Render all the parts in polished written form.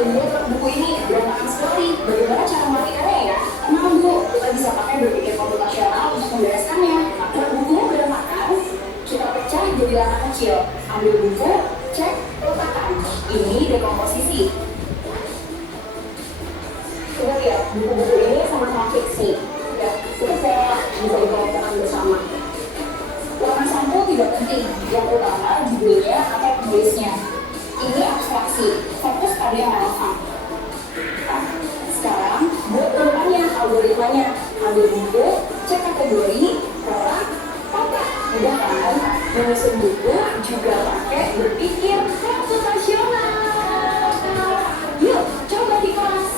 Menurut buku ini berantakan sekali. Bagaimana cara merapikannya ya? Tenang Bu, kita bisa pakai berpikir komputasional untuk membereskannya. Kalau bukunya berantakan, kita pecah jadi langkah kecil. Ambil buku, cek, letakkan. Ini dekomposisi. Coba lihat, buku-buku ini sama-sama fiksi. Ya, kita bisa dikelompokkan bersama. Warna sampul tidak penting, yang utama judulnya atau penulisnya. Ini abstraksi, fokus pada yang relevan. Nah, sekarang buat urutannya, algoritmanya. Ambil buku, cek kategori, kotak, kotak. Mudah kan? Menyusun buku juga pakai berpikir komputasional. Yuk, coba di kelas.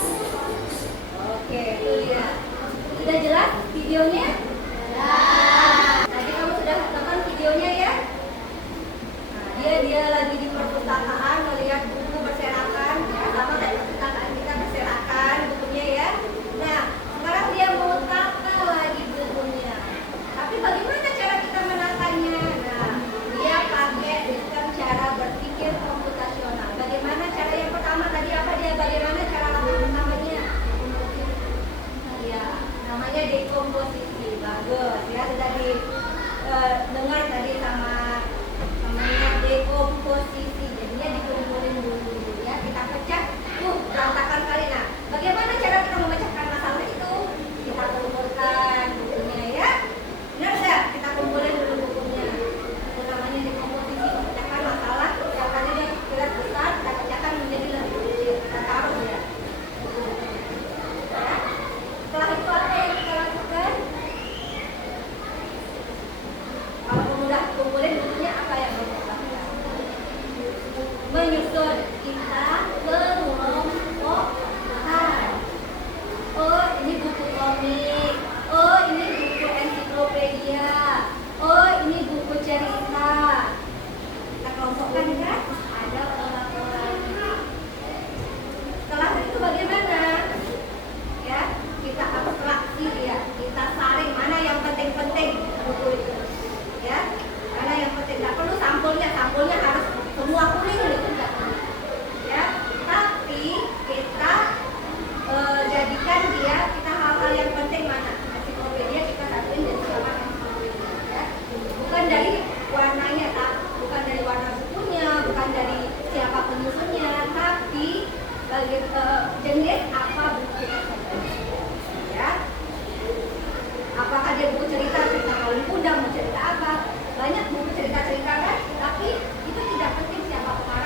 Oke, itu dia. Sudah jelas videonya? Tadi kamu sudah nonton videonya ya? Nah, dia lagi di perpustakaan melihat buku berserakan, ya, sama kayak perpustakaan kita berserakan bukunya ya. Nah, sekarang dia mau tata lagi bukunya. Tapi bagaimana cara kita menatanya? Nah, dia pakai dengan cara berpikir komputasional. Bagaimana cara yang pertama tadi apa dia? Bagaimana cara pertamanya? Ya, namanya dekomposisi. Bagus ya, sudah dengar tadi sama namanya dekomposisi. Jadinya dikumpulin dulu ya, kita pecah berantakan kali. Nah, bagaimana cara kita memecahkan masalah itu? Kita kumpulkan bukunya ya. Benar nggak? Kita kumpulin dulu bukunya. Itu namanya dekomposisi, memecahkan masalah yang tadinya berat besar kita pecahkan menjadi lebih kecil. Kita taruh ya. Ya. Setelah itu apa yang kita lakukan? Kalau kamu udah kumpulin bukunya, apa yang kamu lakukan? Menyusun. Kita kelompokkan. Oh, ini buku komik. Oh, ini buku ensiklopedia. Oh, ini buku cerita. Kita kelompokkan kan? Ada pola-polanya. Setelah itu bagaimana? Ya, kita abstraksi dia, kita saring mana yang penting-penting buku itu, ya, mana yang penting. Nggak perlu sampulnya harus semua kuning gitu, nggak perlu, ya. Tapi kita jadikan dia, kita hal-hal yang penting mana. Ensiklopedia kita satuin jadi sama, ya. Bukan dari warnanya, bukan dari warna bukunya, bukan dari siapa penyusunnya, tapi bagi jenis apa buku tersebut. Ya, apakah dia buku cerita Kawin Kuda, mau cerita apa? Banyak buku cerita kan, tapi itu tidak penting siapa pengarangnya.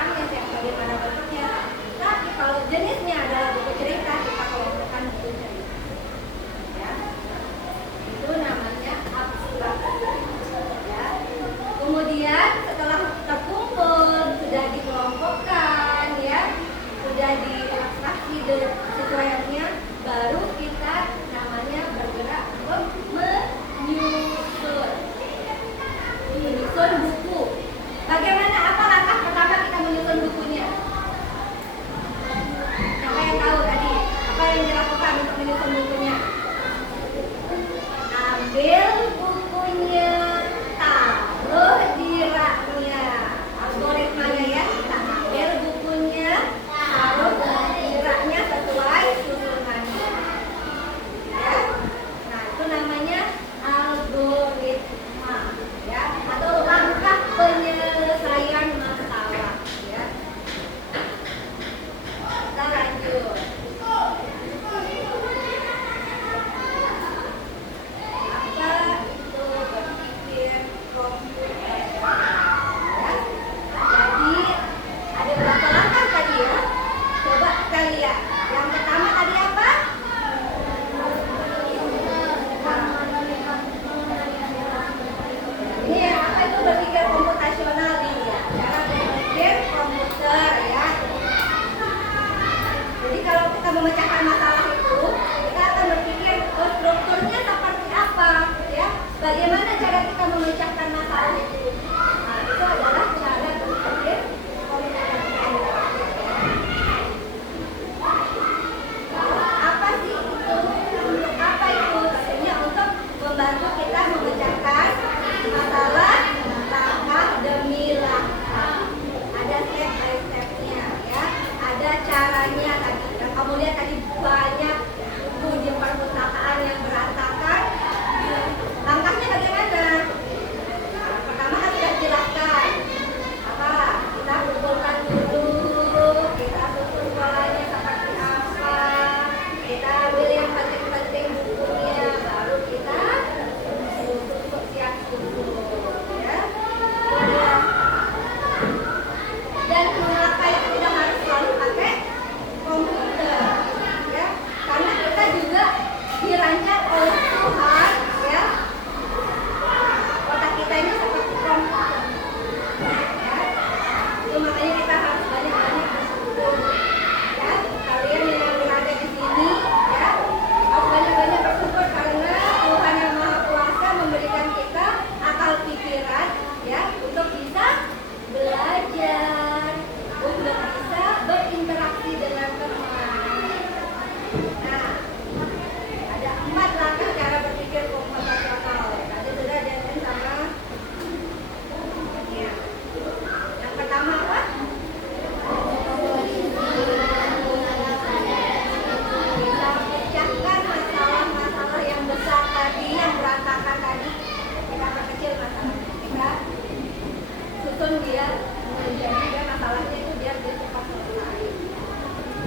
menjadi masalahnya itu biar dia cepat selesai.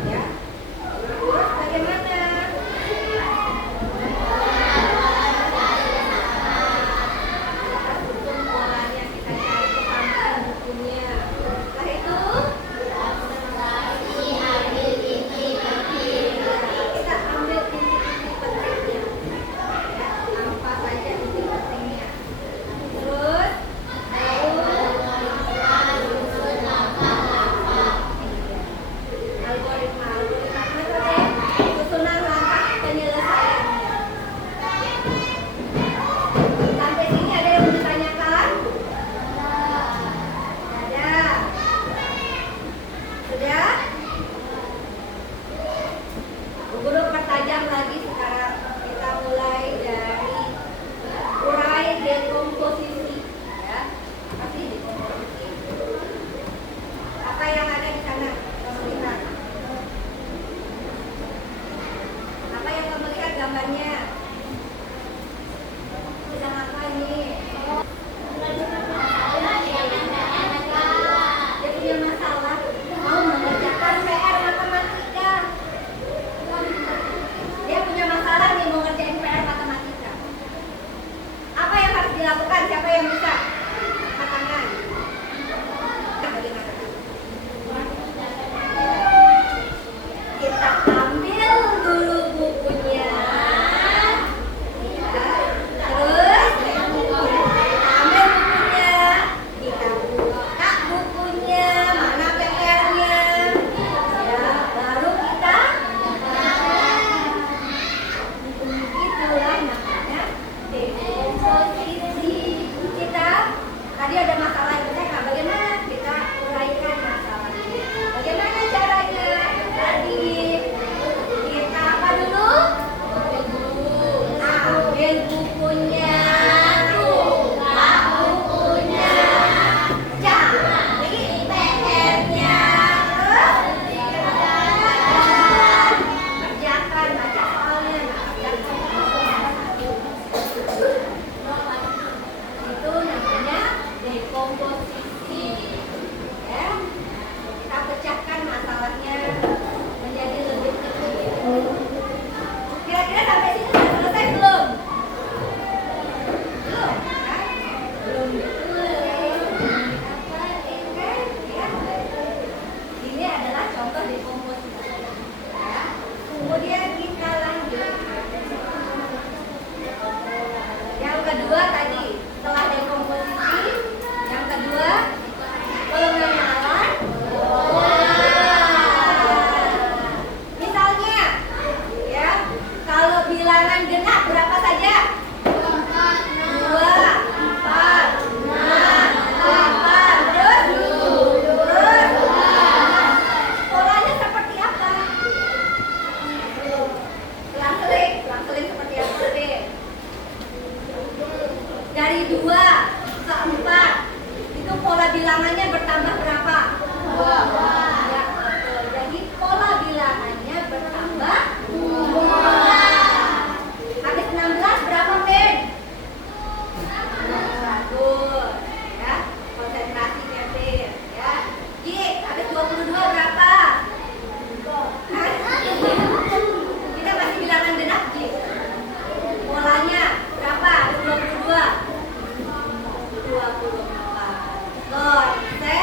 Ya. Terus bagaimana? Susun polanya kita cari kesamaan bukunya. Setelah itu kita ambil titik-titik pentingnya. Ya, apa saja titik pentingnya. Terus algoritma metode susunan langkah penyelesaiannya. Sampai sini ada yang mau ditanyakan? Ada. Sudah? Bu Guru pertajam lagi sekarang. Kita mulai dari urai dekomposisi. Ya, apa sih dekomposisi? Apa yang ada di sana? Kamu lihat. Apa yang kamu lihat gambarnya? Sedang apa ini? Dia punya masalah mau mengerjakan PR matematika. Dia punya masalah nih mau ngerjain PR matematika. Apa yang harus dilakukan? Siapa yang bisa? Angkat tangan. Nah, bagaimana? Kita ambil dulu bukunya. Ya. Terus kita ambil bukunya. Kita buka bukunya. Mana PR-nya? Ya, baru kita itulah namanya dekomposisi. Kita tadi ada masalah itu kan, bagaimana kita uraikan masalahnya? Bagaimana caranya? Tadi kita apa dulu? Ambil bukunya, buka bukunya, cari PR-nya, kerjakan baca soalnya. Itu namanya dekomposisi. Ya, kita pecahkan masalahnya menjadi lebih kecil. Kira-kira sampai sini sudah selesai belum? Belum, kan? Belum apa ini kan? Ya. Ini adalah contoh dekomposisi. Ya. Kemudian kita lanjut. Yang kedua tadi, setelah dekomposisi, yang kedua pengenalan misalnya, ya, kalau bilangan genap berapa saja? 2, 4, 6, 8, terus polanya seperti apa? Selang-seling seperti apa? Dari 2 ke 4 itu pola bilangannya bertambah berapa? 2. Ya, betul. Jadi pola bilangannya bertambah 2. Habis 16 berapa, Pen? Bagus. Ya, konsentrasinya, Pen. Ya. Ji, habis 22 berapa? Kita masih bilangan genap, Ji. Polanya berapa? 22. 24. Konsentrasi.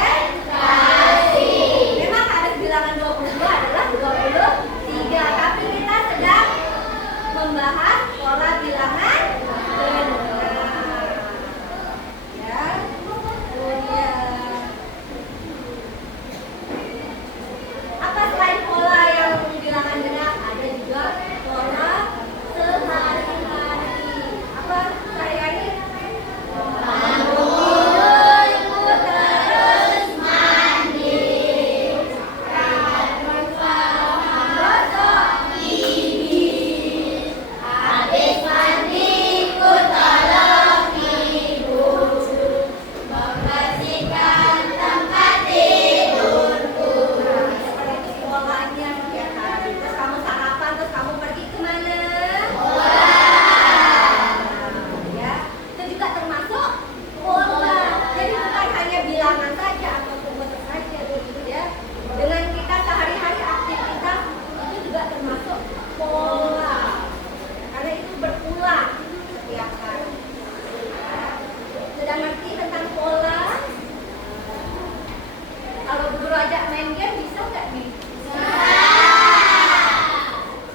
nggak nih?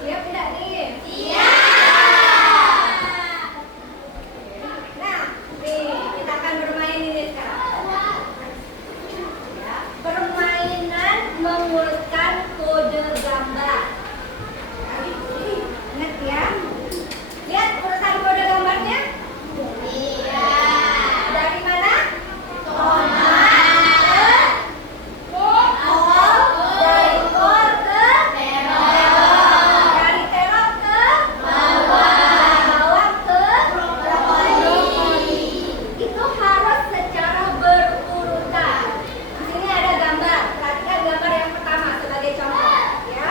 Siap tidak nih? Nah, nih kita akan bermain ini sekarang. Ya, permainan mengurutkan kode gambar. Ingat ya? Lihat urutan kode gambarnya. Dari mana? Dari kol ke dari terong ke bawang ke brokoli. Itu harus secara berurutan. Di sini ada gambar. Perhatikan gambar yang pertama sebagai contoh, ya.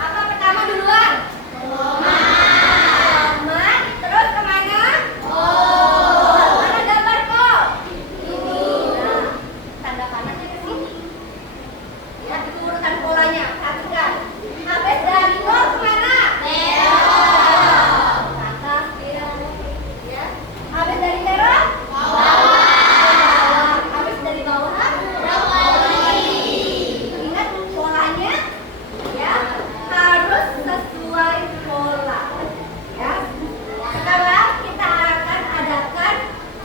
Apa pertama duluan? Tomat. Terus kemana? Mana gambar kol? Ini. Nah, tanda panahnya ke sini. Lihat itu urutan polanya. Perhatikan. Habis dari kol kemana? Terong. Atas, terong. Ya. Habis dari terong? Bawang. Habis dari bawang? Brokoli. Ingat polanya? Ya. Harus sesuai pola. Ya. Sekarang kita akan adakan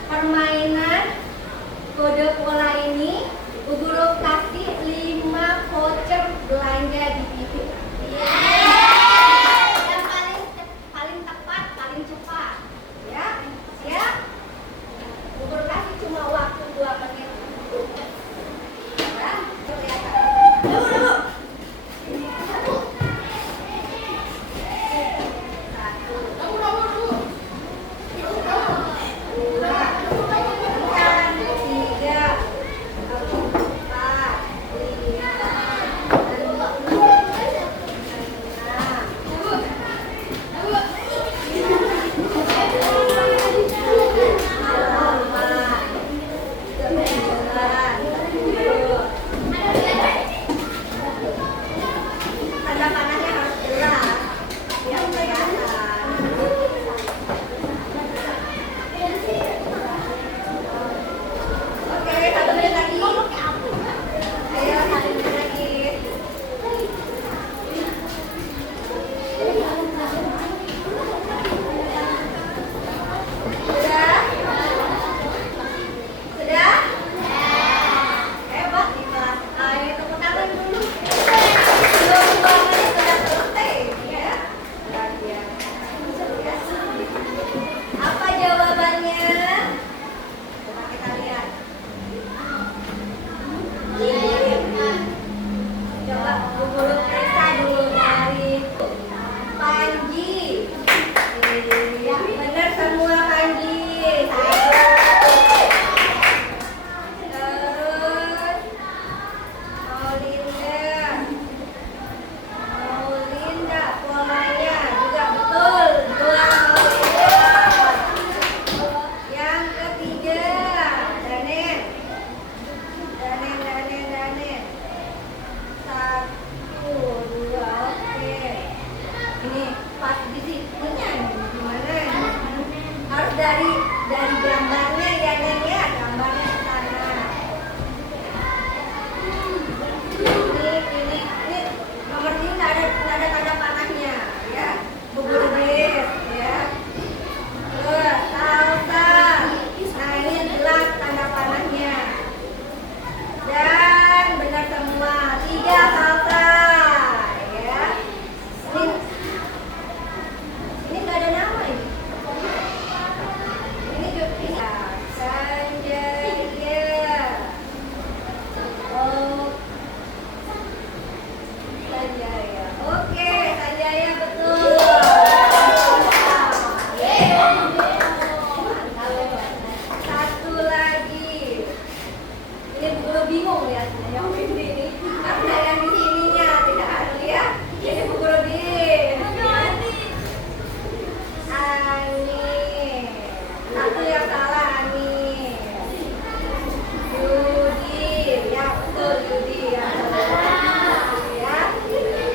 permainan kode pola ini. Bu Guru kasih 5 voucher belanja di TV. Yang paling tepat, paling cepat. Ya, siap? Bu Guru kasih cuma waktu 2 menit. Ya, kelihatan. Tanda panahnya harus jelas. Biar kelihatan. Oke, 1 menit lagi. Ayo, 1 menit lagi. Sudah? Sudah? Hebat nih kelas. Ayo tepuk tangan dulu. Belum banget sudah selesai, ya. Luar biasa. Apa jawabannya? Coba kita lihat. Coba Bu Guru periksa dulu dari Panji. Ya, benar semua Panji. Terus Maulinda polanya juga betul. 2 Maulinda. Yang ketiga Danen. 1, 2, oke. Ini pas di situnya gimana? Harus dari gambarnya ya Nen ya, gambarnya ke sana. Ini nomor ini nggak ada tanda panahnya, ya. Bu Guru Bis, ya. Terus salsa. Nah ini jelas tanda panahnya. Dan benar semua 3 salsa, ya. Ini nggak ada nama ini. Ini juga Sanjaya. Oh, Sanjaya. Oke, Sanjaya betul. Mantap. 1 lagi. Ini Bu Guru bingung ya, yang ini karena yang di sininya tidak ada ya. Ini Bu Guru bingung. Ani. 1 yang salah Ani. Yudi, ya betul Yudi ya. Ya.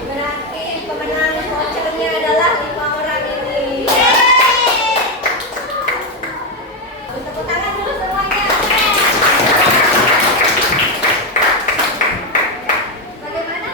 Berarti pemenang vouchernya adalah 5 orang ini. Tepuk tangan dulu semuanya. Bagaimana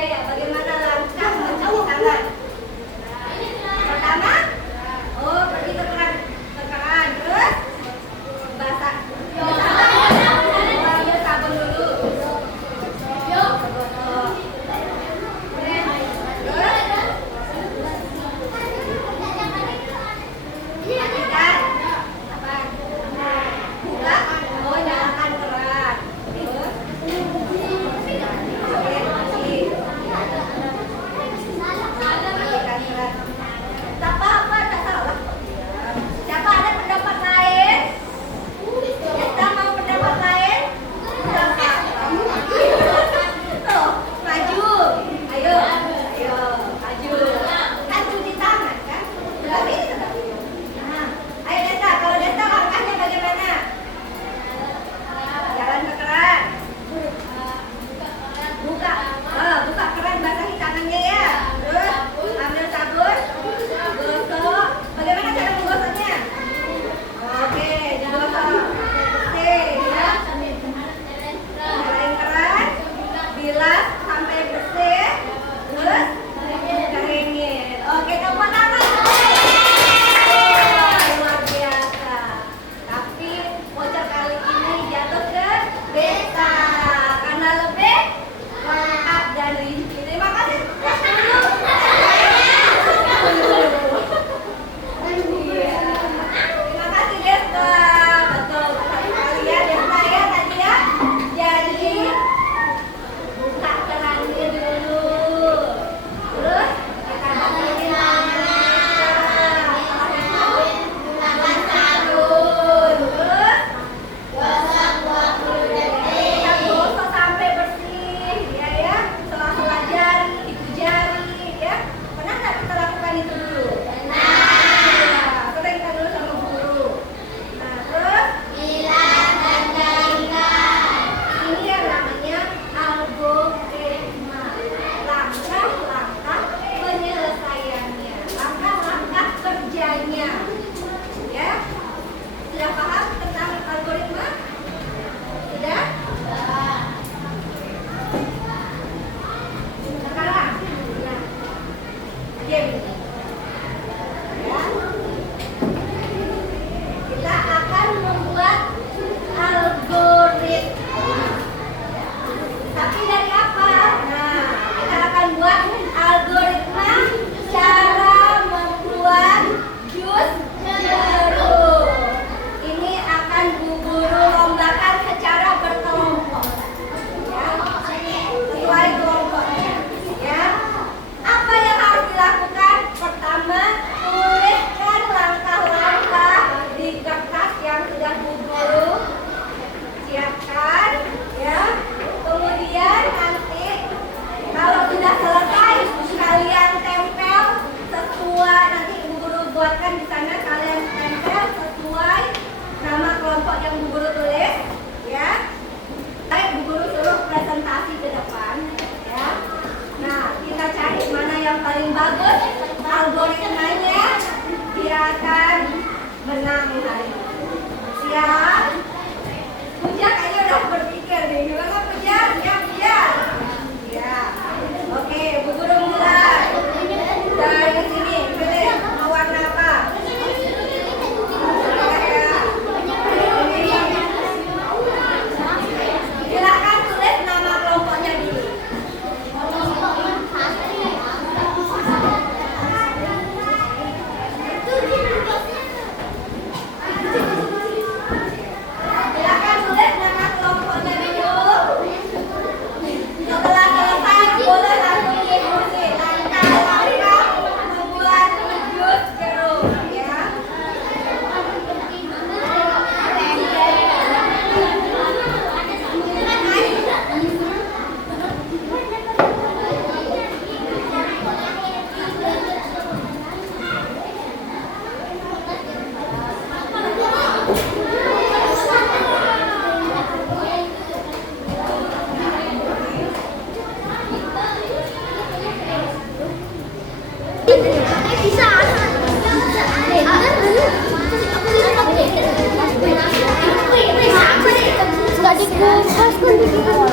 ya. Bagaimana langkah mencuci tangan? Pertama, pergi ke keran. Terus basah. Ambil sabun dulu. Nyalakan keran. Siapa ada pendapat lain? Kita mau pendapat lain? Tuh, maju. Ayo, maju. Kan cuci tangan kan? Nggak bisa. Nah, ayo Desta, kalau Desta langkahnya bagaimana? Jalan ke keran. Buka keran, basahi tangannya ya. Terus ambil sabun, gosok. Bagaimana cara menggosoknya? Oke, digosok. Bersih ya. Nyalain keran, bilas sampai bersih. Terus keringin. Oke, tepuk tangan. Luar biasa. Tapi voucher kali ini jatuh ke Desta karena lebih lengkap dan rinci. Terima kasih. Iya. Terima kasih Desta. Betul sekali ya Desta ya tadi ya. Jadi buka kerannya dulu. Terus kita basahin tangannya. Pakai sabun. Terus kita gosok sampai bersih ya. Sela-sela jari, ibu jari ya. Pernah nggak kita lakukan itu dulu? Pernah. Coba kita dulu sama guru. Nah, terus ini yang namanya algoritma. Langkah-langkah penyelesaiannya, langkah-langkah kerjanya. Ya. Sudah paham tentang algoritma? Sudah? Sekarang, game. Ya. Kita akan membuat algoritma. Tapi dari apa? Nah, kita akan buat algoritma cara membuat jus jeruk. Ini akan Bu Guru lombakan secara berkelompok. Ya. Sesuai kelompoknya. Ya. Apa yang harus dilakukan? Pertama, tuliskan langkah-langkah di kertas yang sudah Bu Guru siapkan, ya. Kemudian nanti kalau sudah selesai, kalian tempel sesuai, nanti Bu Guru buatkan di sana, kalian tempel sesuai nama kelompok yang Bu Guru tulis, ya. Baik, Bu Guru suruh presentasi ke depan, ya. Nah, kita cari mana yang paling bagus algoritmanya, dia akan menang hari ini. Siap? Puja kayaknya udah berpikir nih, gimana Puja? Siap Puja? Ya. Oke, Bu Guru mulai. Dari sini, pilih mau warna apa? Silakan tulis nama kelompoknya dulu. Silakan tulis nama kelompoknya dulu. Setelah selesai, boleh langsung diikuti langkah-langkah membuat jus jeruk, ya. Gak di kulkas kan di dalam.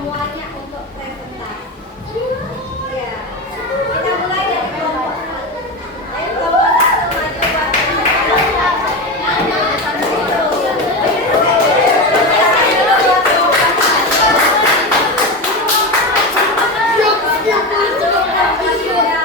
semuanya untuk presentasi. Ya, kita mulai dari kelompok 1. Ayo kelompok 1 maju buat siapa yang mau presentasi?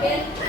Oke.